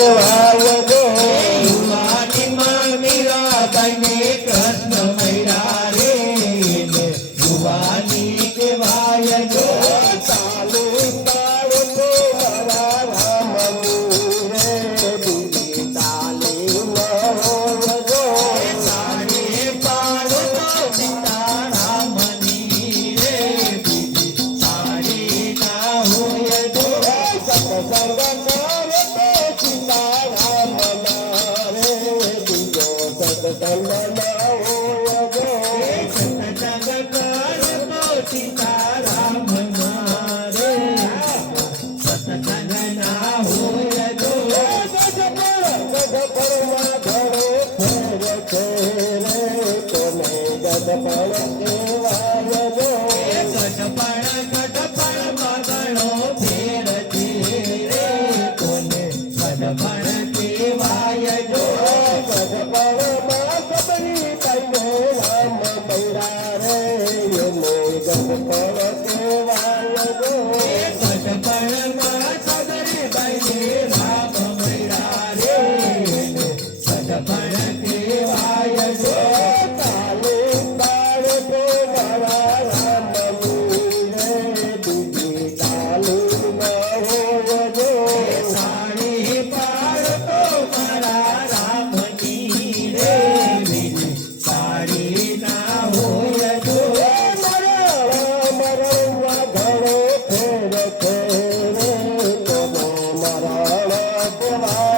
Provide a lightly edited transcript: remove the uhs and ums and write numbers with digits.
કહેવાય જો યુવાનીમાં મીરાબાઈને કૃષ્ણ મળ્યા રે યુવાની કહેવાય જો ચાલુ બાળકો મારા રામની રે બીજી તાલી ન હોય જો સાડી પાડો સીતારામની રે બીજી સાડી ના હોય જો સત્સંગ કરે તો સીતારામના રે બીજો સત્સંગ ન હોય જો સત્સંગ કરતો સીતારામના રે સત્સંગ ના હોય જો ગઢપણમાં ઘણો ફેર છે રે કોને ગઢપણ કહેવાય જો ગઢપણ મગણો ફેર છે રે કોને ગઢપણ કહેવાય જો ગઢપણમાં સબરી કઈને રામ બૈરા રે એને ગઢપણ કહેવાય જો ગઢપણમાં સદરી બાઈને રામ મળ્યા રે ગઢપણ કહેવાય જો તાલી બાળકો મારા રામની રે બીજી તાલી ન હોય જો સાડી પાડતો મારા રામની રે બીજી સાડી ના હોય જો મરણમાં ઘણો ફેર છે રે કોનો મરણ કહેવાય